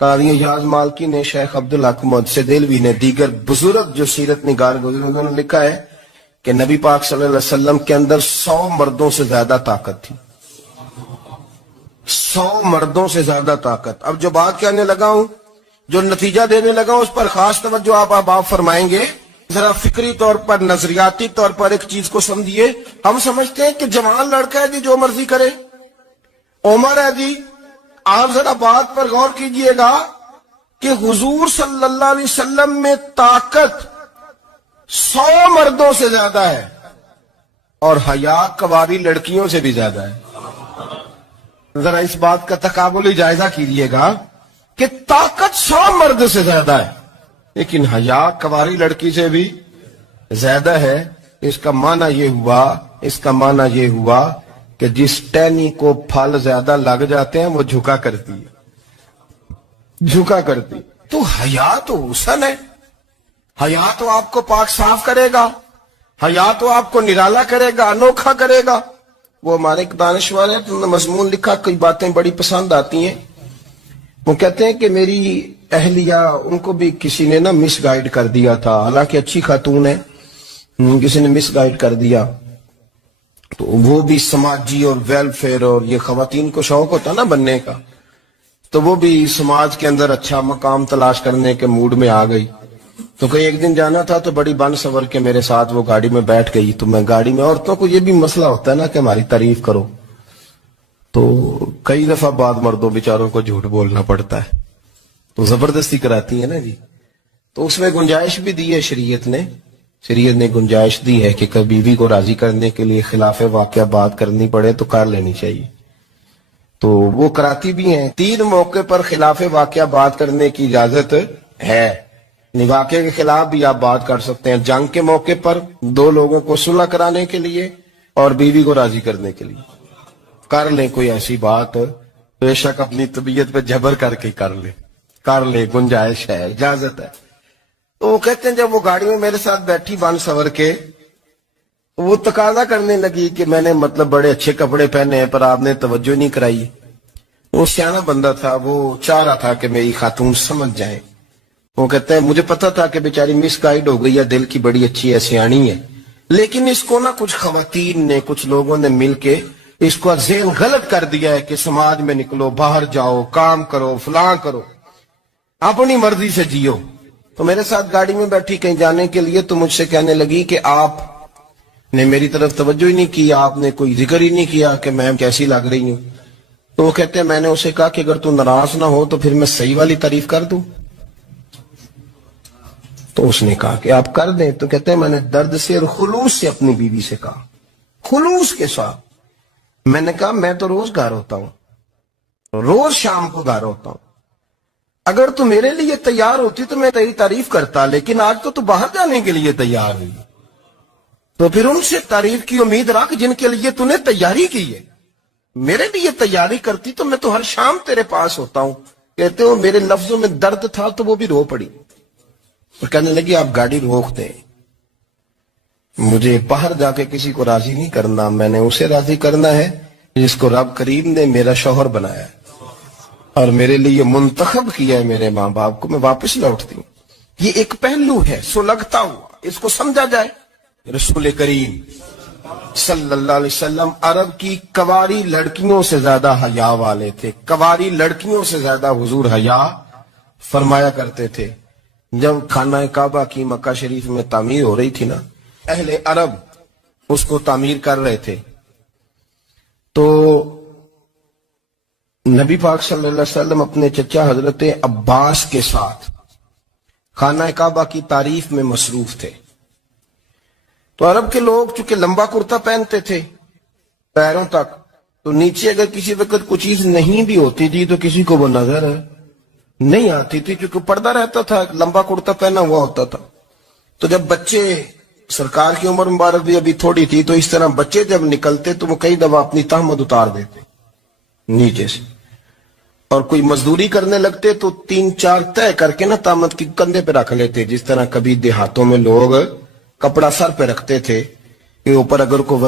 قاضی یاز مالکی نے، شیخ عبدالحق محدث دہلوی نے، دیگر بزرگ جو سیرت نگار گزرے نے لکھا ہے کہ نبی پاک صلی اللہ علیہ وسلم کے اندر 100 مردوں سے زیادہ طاقت تھی. 100 مردوں سے زیادہ طاقت. اب جو بات کہنے لگا ہوں، جو نتیجہ دینے لگا ہوں، اس پر خاص توجہ آپ فرمائیں گے. ذرا فکری طور پر، نظریاتی طور پر ایک چیز کو سمجھیے. ہم سمجھتے ہیں کہ جوان لڑکا ہے جی، جو مرضی کرے. عمر ہے جی. آپ ذرا بات پر غور کیجئے گا کہ حضور صلی اللہ علیہ وسلم میں طاقت 100 مردوں سے زیادہ ہے اور حیا کواری لڑکیوں سے بھی زیادہ ہے. ذرا اس بات کا تقابلی جائزہ کیجئے گا کہ طاقت 100 مرد سے زیادہ ہے لیکن حیا کواری لڑکی سے بھی زیادہ ہے. اس کا معنی یہ ہوا کہ جس ٹہنی کو پھل زیادہ لگ جاتے ہیں وہ جھکا کرتی ہے. تو حیا تو حسن ہے. حیا تو آپ کو پاک صاف کرے گا. حیا تو آپ کو نرالا کرے گا، انوکھا کرے گا. وہ ہمارے ایک دانشور ہیں، انہوں نے مضمون لکھا، کئی باتیں بڑی پسند آتی ہیں. وہ کہتے ہیں کہ میری اہلیہ، ان کو بھی کسی نے مس گائیڈ کر دیا تھا، حالانکہ اچھی خاتون ہے، کسی نے مس گائیڈ کر دیا. تو وہ بھی سماجی اور ویلفیئر، اور یہ خواتین کو شوق ہوتا نا بننے کا، تو وہ بھی سماج کے اندر اچھا مقام تلاش کرنے کے موڈ میں آ گئی. تو کہیں ایک دن جانا تھا تو بڑی بن سور کے میرے ساتھ وہ گاڑی میں بیٹھ گئی. تو میں گاڑی میں، عورتوں کو یہ بھی مسئلہ ہوتا ہے نا کہ ہماری تعریف کرو، تو کئی دفعہ بعد مردوں بیچاروں کو جھوٹ بولنا پڑتا ہے، تو زبردستی کراتی ہے نا جی. تو اس میں گنجائش بھی دی ہے شریعت نے گنجائش دی ہے کہ کبھی بیوی کو راضی کرنے کے لیے خلاف واقعہ بات کرنی پڑے تو کر لینی چاہیے. تو وہ کراتی بھی ہیں. 3 موقع پر خلاف واقعہ بات کرنے کی اجازت ہے. واقعے کے خلاف بھی آپ بات کر سکتے ہیں. جنگ کے موقع پر 2 لوگوں کو صلح کرانے کے لیے اور بیوی کو راضی کرنے کے لیے کر لیں کوئی ایسی بات. بے شک اپنی طبیعت پہ جبر کر کے کر لے، گنجائش ہے، اجازت ہے. تو وہ کہتے ہیں جب وہ گاڑی میں میرے ساتھ بیٹھی بن سور کے، وہ تقاضا کرنے لگی کہ میں نے بڑے اچھے کپڑے پہنے ہیں پر آپ نے توجہ نہیں کرائی. وہ سیانا بندہ تھا، وہ چاہ رہا تھا کہ میری خاتون سمجھ جائے. وہ کہتے ہیں مجھے پتا تھا کہ بیچاری مس گائیڈ ہو گئی ہے، دل کی بڑی اچھی ہے، سیانی ہے، لیکن اس کو کچھ خواتین نے، کچھ لوگوں نے مل کے اس کو ذہن غلط کر دیا ہے کہ سماج میں نکلو، باہر جاؤ، کام کرو، فلاں کرو، اپنی مرضی سے جیو. تو میرے ساتھ گاڑی میں بیٹھی کہیں جانے کے لیے، تو مجھ سے کہنے لگی کہ آپ نے میری طرف توجہ ہی نہیں کی، آپ نے کوئی ذکر ہی نہیں کیا کہ میں کیسی لگ رہی ہوں. تو وہ کہتے ہیں میں نے اسے کہا کہ اگر تو ناراض نہ ہو تو پھر میں صحیح والی تعریف کر دوں. تو اس نے کہا کہ آپ کر دیں. تو کہتے ہیں میں نے درد سے اور خلوص سے اپنی بیوی سے کہا، خلوص کے ساتھ. میں نے کہا میں تو روز گھر ہوتا ہوں، روز شام کو گھر ہوتا ہوں. اگر تو میرے لیے تیار ہوتی تو میں تیری تعریف کرتا، لیکن آج تو باہر جانے کے لیے تیار ہوئی، تو پھر ان سے تعریف کی امید رکھ جن کے لیے تو نے تیاری کی ہے. میرے لیے تیاری کرتی تو میں تو ہر شام تیرے پاس ہوتا ہوں. کہتے ہو میرے لفظوں میں درد تھا تو وہ بھی رو پڑی اور کہنے لگی آپ گاڑی روک دیں، مجھے باہر جا کے کسی کو راضی نہیں کرنا، میں نے اسے راضی کرنا ہے جس کو رب کریم نے میرا شوہر بنایا ہے اور میرے لیے منتخب کیا ہے میرے ماں باپ کو. میں واپس لوٹتی ہوں. یہ ایک پہلو ہے سلگتا ہوا، اس کو سمجھا جائے. رسول کریم صلی اللہ علیہ وسلم عرب کی کواری لڑکیوں سے زیادہ حیا والے تھے. کواری لڑکیوں سے زیادہ حضور حیا فرمایا کرتے تھے. جب خانہ کعبہ کی مکہ شریف میں تعمیر ہو رہی تھی نا، اہل عرب اس کو تعمیر کر رہے تھے، تو نبی پاک صلی اللہ علیہ وسلم اپنے چچا حضرت عباس کے ساتھ خانہ کعبہ کی تعریف میں مصروف تھے. تو عرب کے لوگ چونکہ لمبا کرتا پہنتے تھے پیروں تک، تو نیچے اگر کسی وقت کوئی چیز نہیں بھی ہوتی تھی تو کسی کو وہ نظر نہیں آتی تھی، کیونکہ پردہ رہتا تھا، لمبا کرتا پہنا ہوا ہوتا تھا. تو جب بچے، سرکار کی عمر مبارک بھی ابھی تھوڑی تھی، تو اس طرح بچے جب نکلتے تو وہ کئی دفعہ اپنی تہمت اتار دیتے نیچے سے، اور کوئی مزدوری کرنے لگتے تو 3-4 طے کر کے تہمت کی کندھے پہ رکھ لیتے، جس طرح کبھی دیہاتوں میں لوگ کپڑا سر پہ رکھتے تھے کہ اوپر اگر کوئی